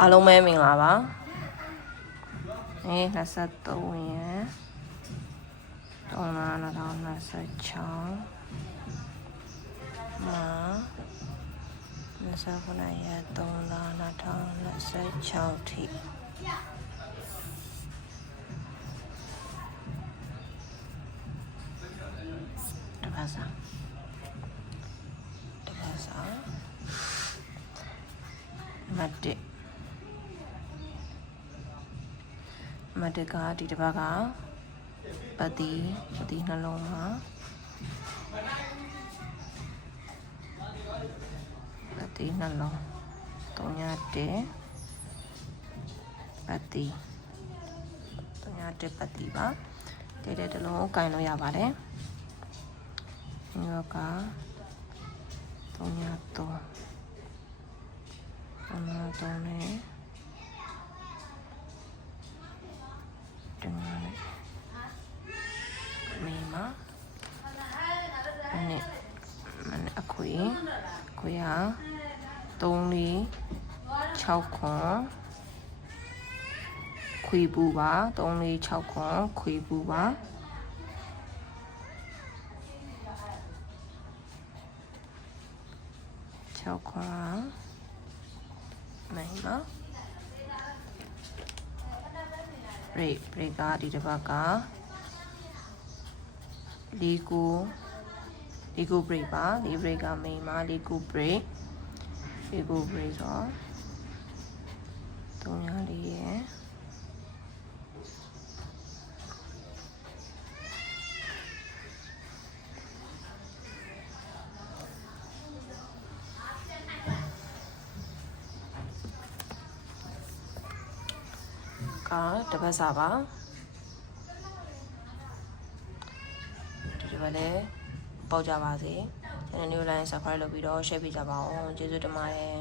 အားလုံးပဲမင်္ဂလာပါ23ရက်3လ2026မှာ29ရက်3လ2026ထိတပတ်စာမတ်ကဒီတစ်ပတ်ကပတိနှလုံးမှာပတိနှလုံး301ပတိပါတဲ့တလုံးကိုကင်လို့ရပါတယ်ဒီက303နဲ့မေမနဲ့အခွေက346ခွန်ခွေပူပါ346ခွန်ခွေပူပါ6ခွန်မေမbreak ကဒီတစ်ပတ်ကလီကို break ပါလီ break ကမိန်မှာလီကို break ဆို304ရယ်တပတ်စာပါဒီတစ်ပတ်လည်းပေါက်ကြပါစေ channel လေးကို like subscribe လုပ်ပြီးတော့ share ပေးကြပါဦးကျေးဇူးတင်ပါတယ်